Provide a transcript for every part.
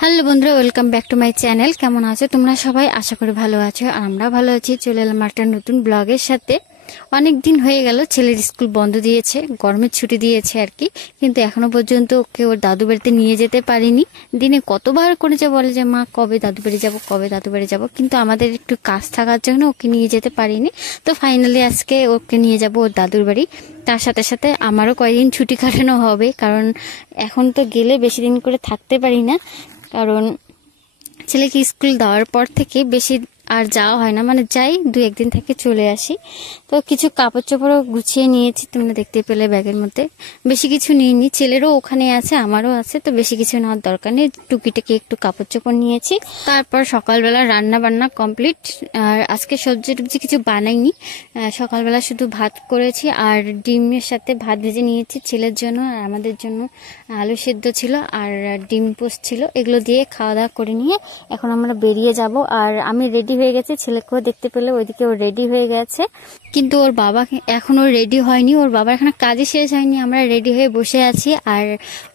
Hello বন্ধুরা, welcome back to my channel. কেমন আছো তোমরা সবাই? আশা করি ভালো আছো আর আমরা ভালো আছি। চলে এলাম একটা নতুন ব্লগের সাথে। অনেক দিন হয়ে গেল, ছেলের স্কুল বন্ধ দিয়েছে, গরমের ছুটি দিয়েছে আর কি, কিন্তু এখনো পর্যন্ত ওকে ওর দাদু বাড়িতে নিয়ে যেতে পারিনি। দিনে কতবার করে যে বলে যে মা কবে দাদু বাড়ি যাবো, কবে দাদু বাড়ি যাবো, কিন্তু আমাদের একটু কাজ থাকার জন্য ওকে নিয়ে যেতে পারিনি। তো ফাইনালি আজকে ওকে নিয়ে যাব ওর দাদুর বাড়ি। তার সাথে সাথে আমারও কয়েকদিন ছুটি কাটানো হবে, কারণ এখন তো গেলে বেশি দিন করে থাকতে পারি না, কারণ ছেলেকে স্কুল দেওয়ার পর থেকে বেশি আর যাওয়া হয় না, মানে যাই 2-1 দিন থেকে চলে আসি। তো কিছু কাপড় চোপড়ও গুছিয়ে নিয়েছি, তোমরা দেখতে পেলে ব্যাগের মধ্যে। বেশি কিছু নিইনি, ছেলেরও ওখানে আছে আমারও আছে, তো বেশি কিছু নেওয়ার দরকার নেই। টুকিটাকি একটু কাপড় চোপড় নিয়েছি। তারপর সকালবেলা রান্না বান্না কমপ্লিট। আর আজকে সবজি টবজি কিছু বানাইনি, সকালবেলা শুধু ভাত করেছি আর ডিমের সাথে ভাত ভেজে নিয়েছি ছেলের জন্য, আর আমাদের জন্য আলু সিদ্ধ ছিল আর ডিম পোস্ট ছিল। এগুলো দিয়ে খাওয়া দাওয়া করে নিয়ে এখন আমরা বেরিয়ে যাব। আর আমি রেডি হয়ে গেছে, ছেলেকেও দেখতে পেলে ওইদিকে ও রেডি হয়ে গেছে, কিন্তু ওর বাবা এখনো রেডি হয়নি। ওর বাবার এখনো কাজে শেষ হয়নি, আমরা রেডি হয়ে বসে আছি। আর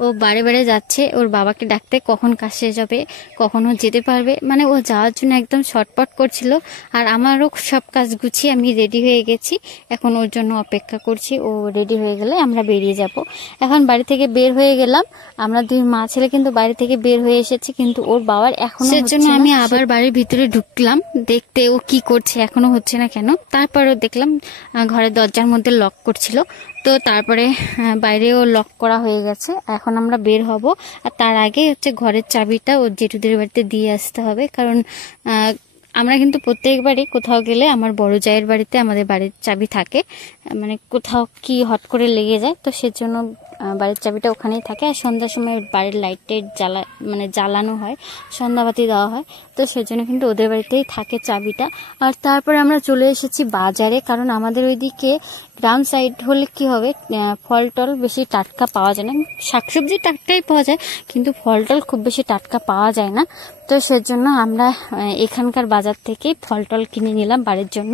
ও বারে বারে যাচ্ছে ওর বাবাকে ডাকতে, কখন কাজ শেষ হবে, কখন ও যেতে পারবে, মানে ও যাওয়ার জন্য একদম ছটপট করছিল। আর আমারও সব কাজ গুছিয়ে আমি রেডি হয়ে গেছি, এখন ওর জন্য অপেক্ষা করছি। ও রেডি হয়ে গেলে আমরা বেরিয়ে যাব। এখন বাড়ি থেকে বের হয়ে গেলাম, আমরা দুই মা ছেলে কিন্তু বাড়ি থেকে বের হয়ে এসেছি, কিন্তু ওর বাবার এখনো সেজন্য আমি আবার বাড়ির ভিতরে ঢুকলাম দেখতে ও কি করছে, এখনো হচ্ছে না কেন। তারপরও দেখলাম ঘরের দরজার মধ্যে লক করছিল, তো তারপরে বাইরেও লক করা হয়ে গেছে। এখন আমরা বের হব, আর তার আগে হচ্ছে ঘরের চাবিটা ওর জেঠুদের বাড়িতে দিয়ে আসতে হবে, কারণ আমরা কিন্তু প্রত্যেকবারই কোথাও গেলে আমার বড় জায়ের বাড়িতে আমাদের বাড়ির চাবি থাকে, মানে কোথাও কি হট করে লেগে যায়, তো সেজন্য বাড়ির চাবিটা ওখানেই থাকে। আর সন্ধ্যার সময় বাড়ির লাইটের জ্বালানো হয়, সন্ধ্যাবাতি দেওয়া হয়, তো সেজন্য কিন্তু ওদের বাড়িতেই থাকে চাবিটা। আর তারপরে আমরা চলে এসেছি বাজারে, কারণ আমাদের ওইদিকে গ্রাম সাইড হলে কি হবে, ফল টল বেশি টাটকা পাওয়া যায় না। শাকসবজি টাটকাই পাওয়া যায়, কিন্তু ফল টল খুব বেশি টাটকা পাওয়া যায় না, তো সেজন্য আমরা এখানকার বাজার থেকে ফল টল কিনে নিলাম বাড়ির জন্য।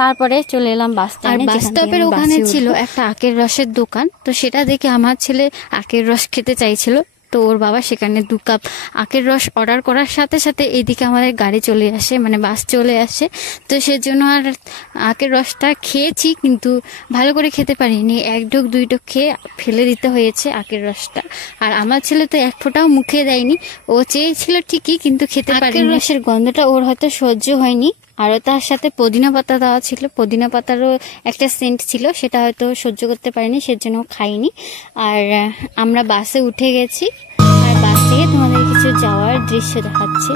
তারপরে চলে এলাম বাস স্ট্যান্ডে। বাস স্টপের ওখানে ছিল একটা আখের রসের দোকান, তো সেটা দেখে আমার ছেলে আখের রস খেতে চাইছিল, তো ওর বাবা সেখানে 2 কাপ আখের রস অর্ডার করার সাথে সাথে এইদিকে আমাদের গাড়ি চলে আসে, মানে বাস চলে আসে। তো সেজন্য আর আখের রসটা খেয়েছি, কিন্তু ভালো করে খেতে পারিনি, 1 ঢোক 2 ঢোক খেয়ে ফেলে দিতে হয়েছে আখের রসটা। আর আমার ছেলে তো 1 ফোঁটাও মুখে দেয়নি, ও চেয়েছিল ঠিকই কিন্তু খেতে পারেনি। আখের রসের গন্ধটা ওর হয়তো সহ্য হয়নি, আরও তার সাথে পুদিনা পাতা দেওয়া ছিল, পুদিনা পাতারও একটা সেন্ট ছিল, সেটা হয়তো সহ্য করতে পারিনি, সেজন্য খাইনি। আর আমরা বাসে উঠে গেছি, আর বাস থেকে তোমাদের কিছু যাওয়ার দৃশ্য দেখাচ্ছি।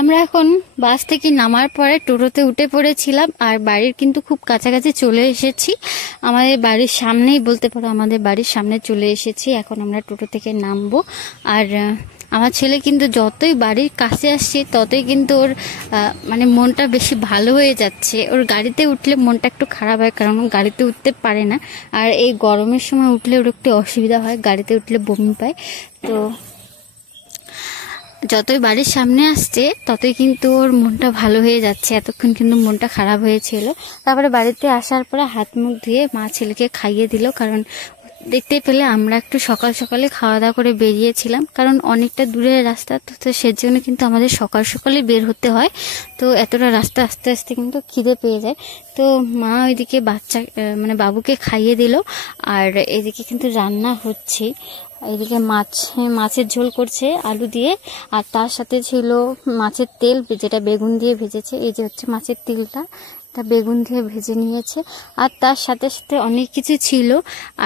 আমরা এখন বাস থেকে নামার পরে টোটোতে উঠে পড়েছিলাম, আর বাড়ির কিন্তু খুব কাছাকাছি চলে এসেছি, আমাদের বাড়ির সামনেই বলতে পারো, আমাদের বাড়ির সামনে চলে এসেছি। এখন আমরা টোটো থেকে নামবো। আর আমার ছেলে কিন্তু যতই বাড়ির কাছে আসছে ততই কিন্তু ওর মানে মনটা বেশি ভালো হয়ে যাচ্ছে। ওর গাড়িতে উঠলে মনটা একটু খারাপ হয়, কারণ গাড়িতে উঠতে পারে না, আর এই গরমের সময় উঠলে ওর একটু অসুবিধা হয়, গাড়িতে উঠলে বমি পায়। তো যতই বাড়ির সামনে আসছে ততই কিন্তু ওর মনটা ভালো হয়ে যাচ্ছে, এতক্ষণ কিন্তু মনটা খারাপ হয়েছিল। তারপরে বাড়িতে আসার পরে হাত মুখ ধুয়ে মা ছেলেকে খাইয়ে দিল, কারণ দেখতে পেলে আমরা একটু সকাল সকালে খাওয়া দাওয়া করে বেরিয়েছিলাম, কারণ অনেকটা দূরের রাস্তা, তো সেজন্য কিন্তু আমাদের সকাল সকালে বের হতে হয়, তো এতটা রাস্তা আস্তে আস্তে কিন্তু খিদে পেয়ে যায়। তো মা ওইদিকে মানে বাবুকে খাইয়ে দিল, আর এদিকে কিন্তু রান্না হচ্ছে। এদিকে মাছের ঝোল করছে আলু দিয়ে, আর তার সাথে ছিল মাছের তেল, যেটা বেগুন দিয়ে ভেজেছে। এই যে হচ্ছে মাছের তেলটা, তা বেগুন দিয়ে ভেজে নিয়েছে, আর তার সাথে সাথে অনেক কিছু ছিল।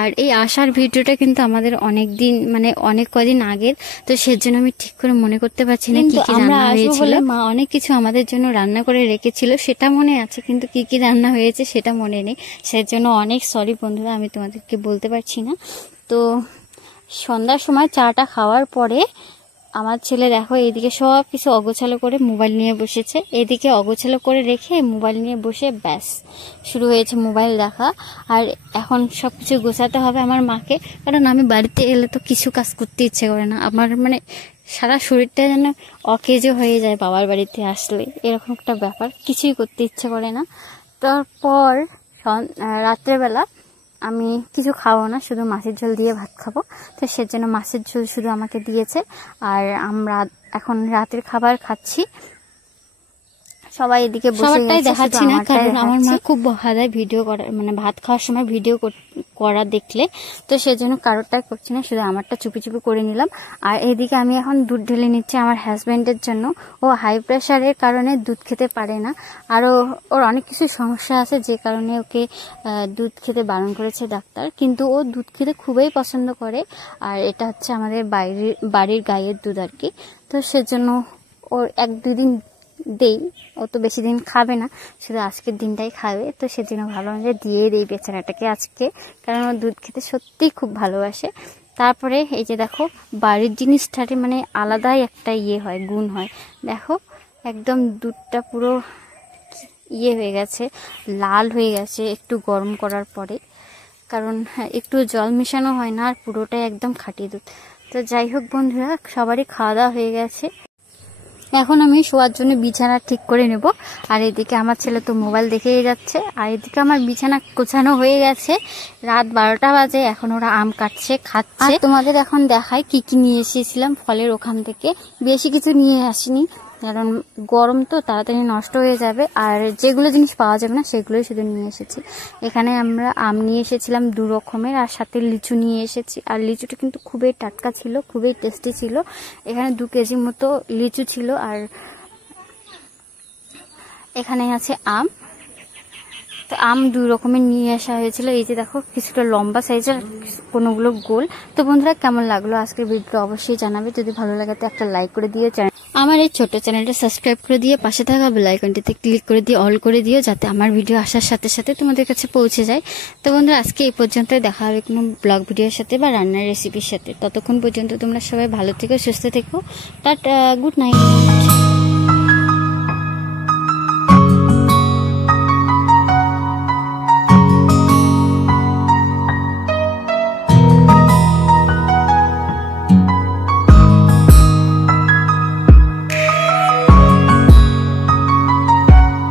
আর এই আসার ভিডিওটা কিন্তু আমাদের অনেক দিন মানে অনেক কদিন আগের, তো সেজন্য আমি ঠিক করে মনে করতে পারছি না কি কি রান্না হয়েছিল। মা অনেক কিছু আমাদের জন্য রান্না করে রেখেছিল, সেটা মনে আছে, কিন্তু কি কি রান্না হয়েছে সেটা মনে নেই। সেজন্য অনেক সরি বন্ধুরা, আমি তোমাদেরকে বলতে পারছি না। তো সন্ধ্যার সময় চাটা খাওয়ার পরে আমার ছেলে দেখো এদিকে সব কিছু অগোছালো করে মোবাইল নিয়ে বসেছে, এদিকে অগোছালো করে রেখে মোবাইল নিয়ে বসে ব্যাস শুরু হয়েছে মোবাইল দেখা। আর এখন সব কিছু গোছাতে হবে আমার মাকে, কারণ আমি বাড়িতে এলে তো কিছু কাজ করতে ইচ্ছে করে না আমার, মানে সারা শরীরটা যেন অকেজো হয়ে যায় বাবার বাড়িতে আসলে, এরকম একটা ব্যাপার, কিছুই করতে ইচ্ছে করে না। তারপর রাত্রেবেলা আমি কিছু খাবো না, শুধু মাছের ঝোল দিয়ে ভাত খাবো, তো সেজন্য মাছের ঝোল শুধু আমাকে দিয়েছে। আর আমরা এখন রাতের খাবার খাচ্ছি, সবাই এদিকে সবারটাই দেখাচ্ছি না, কারণ আমার মা খুব বকা দেয় ভিডিও করা, মানে ভাত খাওয়ার সময় ভিডিও করা দেখলে, তো সেজন্য কারোরটাই করছি না, শুধু আমারটা চুপি চুপি করে নিলাম। আর এদিকে আমি এখন দুধ ঢেলে নিচ্ছি আমার হাজব্যান্ডের জন্য, ও হাই প্রেশারের কারণে দুধ খেতে পারে না, আরও ওর অনেক কিছু সমস্যা আছে যে কারণে ওকে দুধ খেতে বারণ করেছে ডাক্তার, কিন্তু ও দুধ খেতে খুবই পছন্দ করে। আর এটা হচ্ছে আমাদের বাড়ির গায়ের দুধ আর কি, তো সেজন্য ওর 1-2 দিন দেই, ও তো বেশি দিন খাবে না, শুধু আজকের দিনটাই খাবে, তো সেজন্য ভালো যে দিয়ে দেই বেচারাটাকে আজকে, কারণ ও দুধ খেতে সত্যিই খুব ভালোবাসে। তারপরে এই যে দেখো বাড়ির জিনিসটারে মানে আলাদাই একটা হয়, গুণ হয়। দেখো একদম দুধটা পুরো হয়ে গেছে, লাল হয়ে গেছে একটু গরম করার পরে, কারণ একটু জল মেশানো হয় না, আর পুরোটাই একদম খাঁটি দুধ। তো যাই হোক বন্ধুরা, সবারই খাওয়া দাওয়া হয়ে গেছে, এখন আমি শোয়ার জন্য বিছানা ঠিক করে নেব। আর এদিকে আমার ছেলে তো মোবাইল দেখেই যাচ্ছে, আর এদিকে আমার বিছানা গোছানো হয়ে গেছে, রাত 12টা বাজে, এখন ওরা আম কাটছে খাচ্ছে। তোমাদের এখন দেখাই কি কি নিয়ে এসেছিলাম ফলের ওখান থেকে, বেশি কিছু নিয়ে আসিনি, কারণ গরম তো তাড়াতাড়ি নষ্ট হয়ে যাবে, আর যেগুলো জিনিস পাওয়া যাবে না সেগুলোই শুধু নিয়ে এসেছি। এখানে আমরা আম নিয়ে এসেছিলাম 2 রকমের, আর সাথে লিচু নিয়ে এসেছি, আর লিচুটা কিন্তু খুবই টাটকা ছিল, খুবই টেস্টি ছিল। এখানে 2 কেজি মতো লিচু ছিল, আর এখানে আছে আম। তো আম 2 রকমের নিয়ে আসা হয়েছিল, এই যে দেখো কিছুটা লম্বা সাইজের, কোনোগুলো গোল। তো বন্ধুরা কেমন লাগলো আজকের ভিডিও অবশ্যই জানাবে, যদি ভালো লাগে তো একটা লাইক করে দিও, আমার এই ছোট চ্যানেলটা সাবস্ক্রাইব করে দিয়ে পাশে থাকা বেল আইকনটিতে ক্লিক করে দিয়ে অল করে দিও, যাতে আমার ভিডিও আসার সাথে সাথে তোমাদের কাছে পৌঁছে যায়। তো বন্ধুরা আজকে এই পর্যন্ত, দেখা হবে কোনো ব্লগ ভিডিওর সাথে বা রান্নার রেসিপির সাথে। ততক্ষণ পর্যন্ত তোমরা সবাই ভালো থেকো, সুস্থ থেকো, টাটা, গুড নাইট।